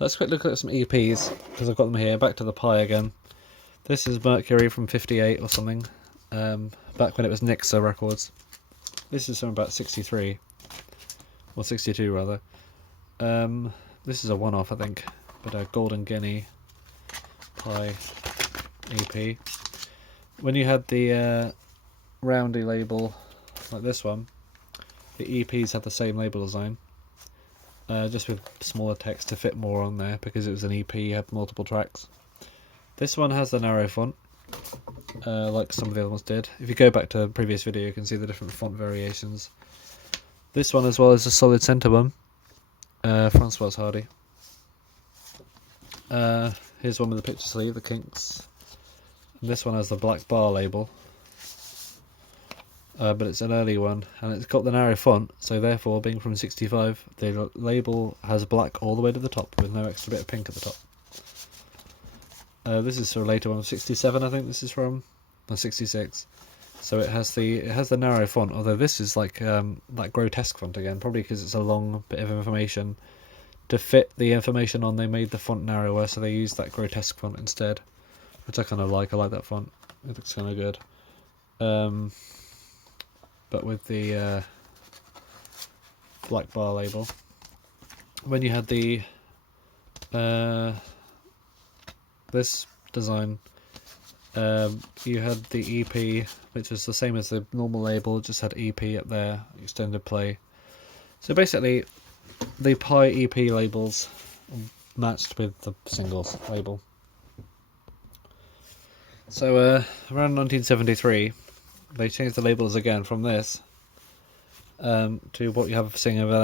Let's quick look at some EPs, because I've got them here. Back to the Pi again. This is Mercury from 58 or something, back when it was Nixa Records. This is from about 63, or 62 rather. This is a one-off, I think, but a Golden Guinea Pi EP. When you had the roundy label, like this one, the EPs had the same label design, just with smaller text to fit more on there, because it was an EP, you had multiple tracks. This one has the narrow font, like some of the other ones did. If you go back to the previous video, you can see the different font variations. This one as well is a solid centre one, Francois Hardy. Here's one with the picture sleeve, the Kinks. And this one has the black bar label, but it's an early one, and it's got the narrow font, so therefore, being from 65, the label has black all the way to the top, with no extra bit of pink at the top. This is for a later one, 67 I think this is from, or 66. So it has the narrow font, although this is like that grotesque font again, probably because it's a long bit of information. To fit the information on, they made the font narrower, so they used that grotesque font instead, which I kind of like. I like that font. It looks kind of good. But with the black bar label. When you had the this design, you had the EP, which was the same as the normal label, just had EP up there, extended play. So basically, the Pi EP labels matched with the singles label. So around 1973, they changed the labels again from this to what you have seeing over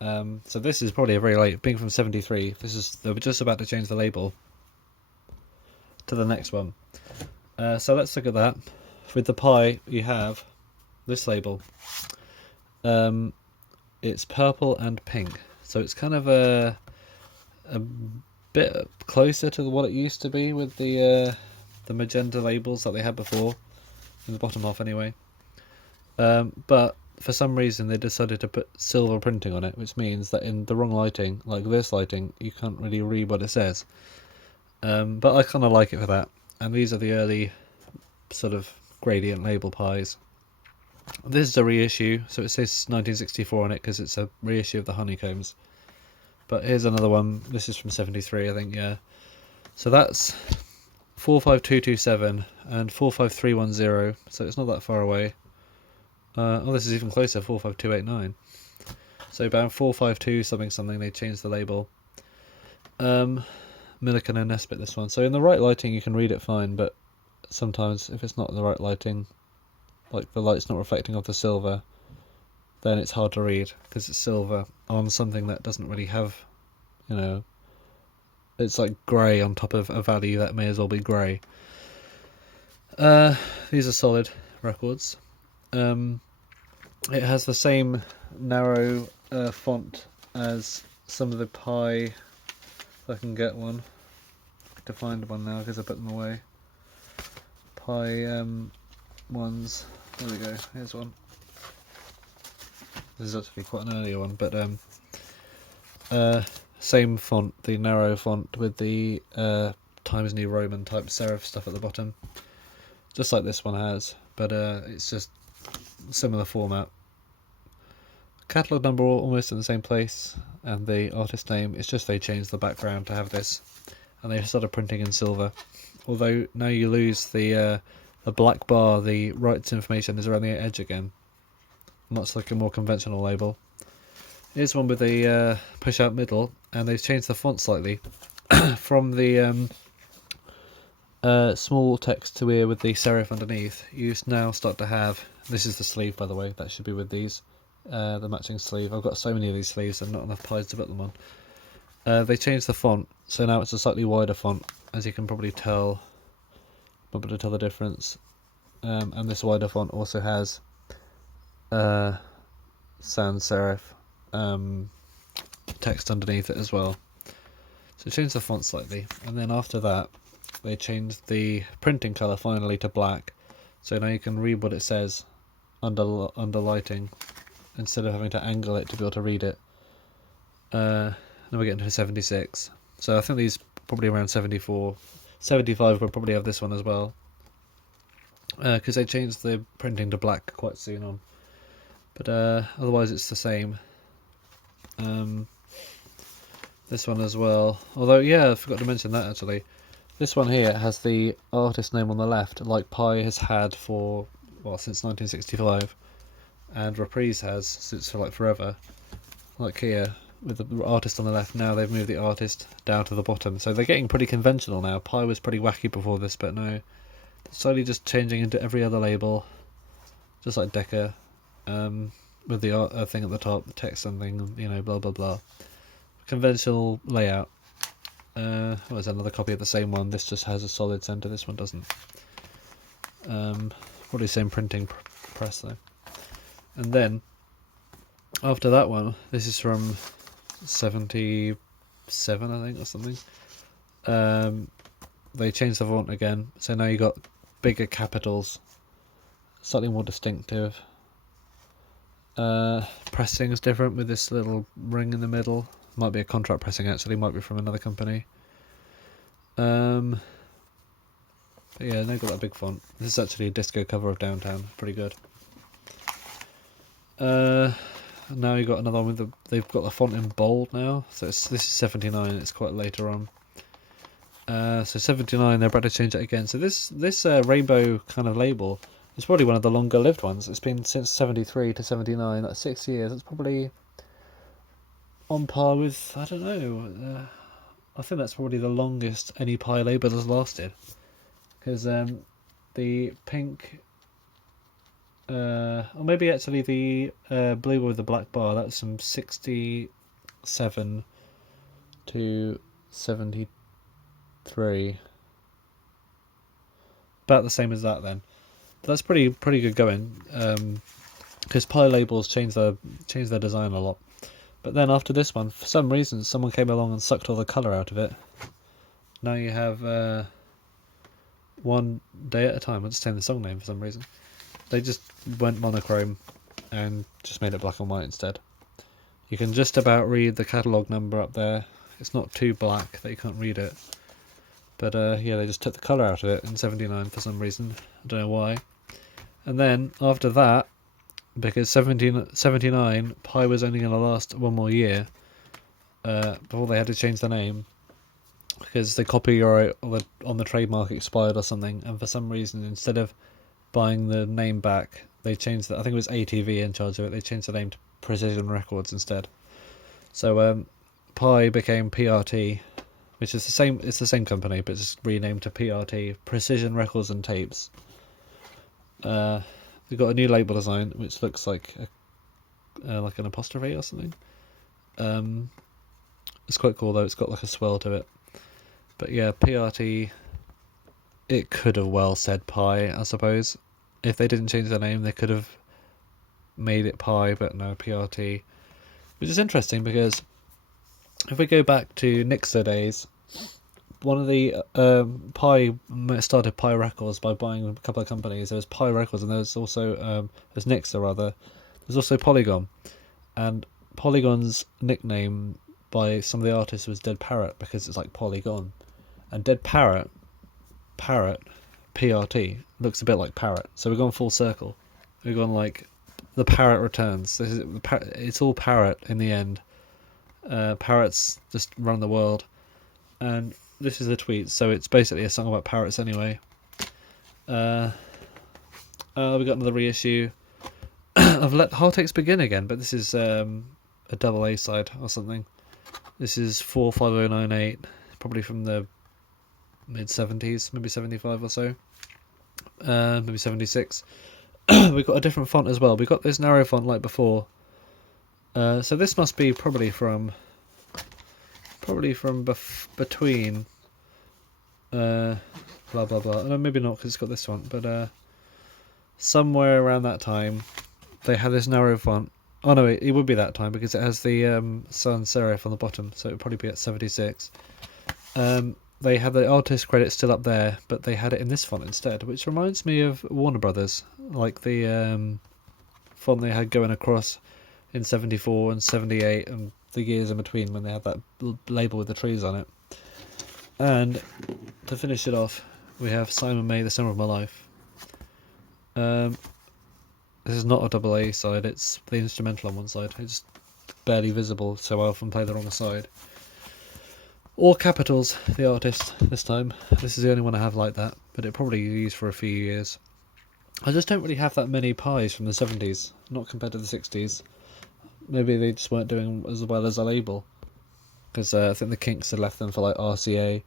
there. So this is probably a very late, being from 73. They were just about to change the label to the next one. So let's look at that. With the Pi, you have this label. It's purple and pink, so it's kind of a bit closer to what it used to be with the magenta labels that they had before, in the bottom half anyway. But for some reason they decided to put silver printing on it, which means that in the wrong lighting, like this lighting, you can't really read what it says. But I kind of like it for that. And these are the early sort of gradient label Pis. This is a reissue, so it says 1964 on it because it's a reissue of the Honeycombs. But here's another one. This is from 73, I think, yeah. So that's 45227 and 45310, so it's not that far away. Oh, this is even closer, 45289. So about 452 something something, they changed the label. Millikan and Nesbitt, this one. So in the right lighting you can read it fine, but sometimes if it's not in the right lighting, like the light's not reflecting off the silver, then it's hard to read because it's silver on something that doesn't really have, it's like grey on top of a value that may as well be grey. These are solid records. It has the same narrow font as some of the Pi. If I can get one. To find one now because I put them away. Pi ones. There we go. Here's one. This is actually quite an earlier one, but same font, the narrow font with the Times New Roman type serif stuff at the bottom, just like this one has, but it's just similar format. Catalogue number almost in the same place, and the artist name. It's just they changed the background to have this, and they started printing in silver. Although now you lose the black bar, the rights information is around the edge again, much like a more conventional label. Here's one with the push out middle, and they've changed the font slightly from the small text to here with the serif underneath. You now start to have, this is the sleeve by the way, that should be with these, the matching sleeve. I've got so many of these sleeves and not enough Pis to put them on. They changed the font, so now it's a slightly wider font, as you can probably tell. Not able to tell the difference. And this wider font also has sans serif text underneath it as well. So change the font slightly, and then after that they changed the printing colour finally to black, so now you can read what it says under lighting instead of having to angle it to be able to read it. then we get into 76. So I think these probably around 74. 75 will probably have this one as well. Because they changed the printing to black quite soon on. But otherwise it's the same. This one as well. Although, yeah, I forgot to mention that actually. This one here has the artist name on the left, like Pi has had for, well, since 1965. And Reprise has since for like forever. Like here, with the artist on the left, now they've moved the artist down to the bottom. So they're getting pretty conventional now. Pi was pretty wacky before this, but no. Slowly just changing into every other label. Just like Decca. With the art thing at the top, the text something, you know, blah blah blah. Conventional layout. There's another copy of the same one. This just has a solid center. This one doesn't. Probably same printing press though. And then after that one, this is from 77, I think, or something. They changed the font again, so now you got bigger capitals, slightly more distinctive. Pressing is different with this little ring in the middle. Might be a contract pressing actually, might be from another company. But yeah, they've got that big font. This is actually a disco cover of Downtown, pretty good. Now you got another one with they've got the font in bold now. So this is 79. It's quite later on. So 79, they're about to change it again. So this rainbow kind of label is probably one of the longer lived ones. It's been since 73 to 79. That's 6 years. It's probably on par with, I don't know. I think that's probably the longest any Pi label has lasted. Because the pink. Or maybe actually the blue with the black bar, that's from 67 to 73. About the same as that then. But that's pretty good going. Because Pi labels change their design a lot. But then after this one, for some reason, someone came along and sucked all the colour out of it. Now you have One Day at a Time. I'm just saying the song name for some reason. They just went monochrome and just made it black and white instead. You can just about read the catalogue number up there. It's not too black that you can't read it. But yeah, they just took the colour out of it in 79 for some reason. I don't know why. And then after that, because 79, Pi was only going to last one more year before they had to change the name. Because the copyright on the trademark expired or something. And for some reason, instead of buying the name back, they changed I think it was ATV in charge of it. They changed the name to Precision Records instead. So Pi became PRT, which is the same. It's the same company, but it's renamed to PRT, Precision Records and Tapes. We've got a new label design which looks like an apostrophe or something. It's quite cool though. It's got like a swirl to it. But yeah, PRT. It could have well said Pi, I suppose. If they didn't change their name, they could have made it Pi, but no, PRT. Which is interesting because if we go back to Nixer days, one of the Pi started Pi Records by buying a couple of companies. There was Pi Records and there was also there's Nixer rather. There's also Polygon, and Polygon's nickname by some of the artists was Dead Parrot because it's like Polygon, and Dead Parrot, PRT, looks a bit like Parrot. So we've gone full circle. We've gone like the Parrot returns. It's all Parrot in the end. Parrots just run the world, and this is a tweet. So it's basically a song about parrots anyway. We got another reissue of Let the Heartaches Begin Again, but this is a double A side or something. This is 45098, probably from the mid-70s, maybe 75 or so, maybe 76. We've got a different font as well. We've got this narrow font like before. So this must be probably from between blah blah blah. No, maybe not because it's got this font, but somewhere around that time they had this narrow font. Oh no, it would be that time because it has the sans serif on the bottom, so it would probably be at 76. They had the artist credit still up there, but they had it in this font instead, which reminds me of Warner Brothers, like the font they had going across in 74 and 78 and the years in between when they had that label with the trees on it. And to finish it off, we have Simon May, The Summer of My Life. This is not a double A side, it's the instrumental on one side. It's barely visible, so I often play the wrong side. All capitals, the artist, this time. This is the only one I have like that, but it probably used for a few years. I just don't really have that many pies from the 70s, not compared to the 60s. Maybe they just weren't doing as well as a label. Because I think the Kinks had left them for like RCA,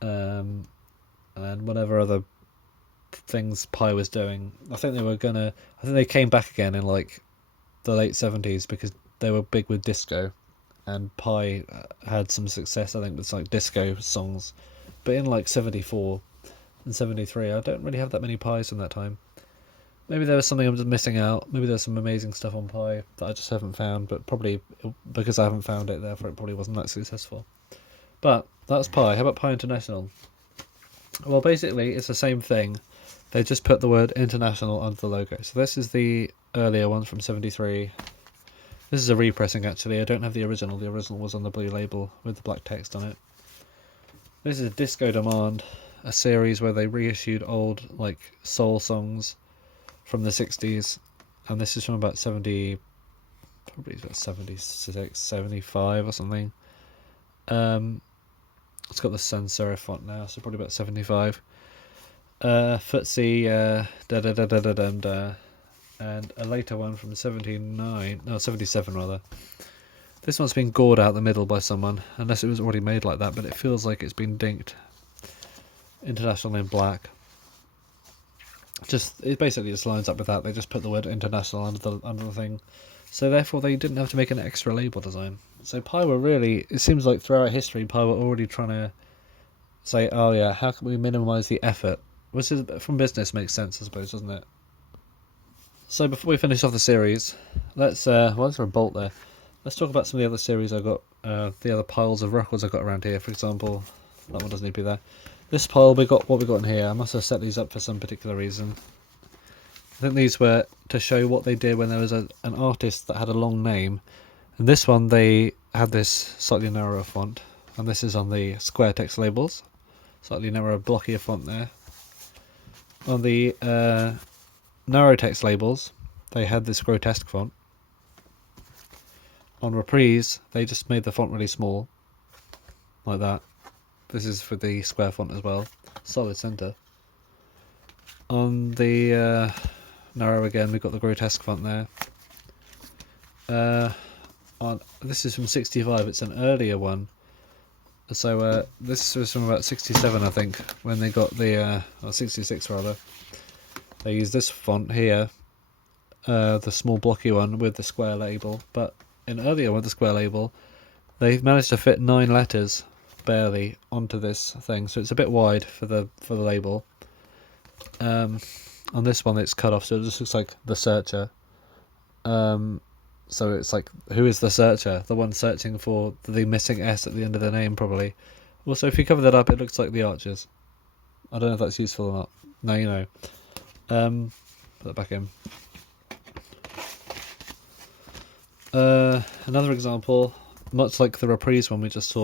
and whatever other things Pi was doing. I think they came back again in like the late 70s because they were big with disco, and Pi had some success, I think, with like disco songs. But in like 74 and 73, I don't really have that many Pies from that time. Maybe there was something I'm just missing out. Maybe there's some amazing stuff on Pi that I just haven't found, but probably because I haven't found it, therefore it probably wasn't that successful. But that's Pi. How about Pi International? Well, basically, it's the same thing. They just put the word International under the logo. So this is the earlier one from 73. This is a repressing, actually. I don't have the original. The original was on the blue label with the black text on it. This is Disco Demand, a series where they reissued old like soul songs from the 60s, and this is from about 70, probably about 76, 75 or something. It's got the sans serif font now, so probably about 75. Footsie, da da da da da da da, and a later one from 77 rather. This one's been gored out the middle by someone, unless it was already made like that, but it feels like it's been dinked. International in black. It basically just lines up with that. They just put the word International under the thing, so therefore they didn't have to make an extra label design. So Pi were really, it seems like throughout history, Pi were already trying to say, oh yeah, how can we minimise the effort? Which is, from business, makes sense, I suppose, doesn't it? So before we finish off the series, let's well, there's a bolt there. Let's talk about some of the other series I got, the other piles of records I got around here. For example, that one doesn't need to be there. This pile, we got what we got in here. I must have set these up for some particular reason. I think these were to show what they did when there was an artist that had a long name. And this one, they had this slightly narrower font. And this is on the square text labels. Slightly narrower, blockier font there. On the narrow text labels, they had this grotesque font. On Reprise, they just made the font really small. Like that. This is for the square font as well. Solid centre. On the narrow again, we've got the grotesque font there. This is from 65, it's an earlier one. So this was from about 67, I think, when they got the, or 66 rather. They used this font here, the small blocky one with the square label, but in earlier one with the square label, they've managed to fit 9 letters barely onto this thing, so it's a bit wide for the label. On this one it's cut off, so it just looks like The Searcher. So it's like, who is the searcher? The one searching for the missing S at the end of the name, probably. Also, if you cover that up, it looks like The Archers. I don't know if that's useful or not. Now you know. Put that back in. Another example, much like the Reprise one we just saw.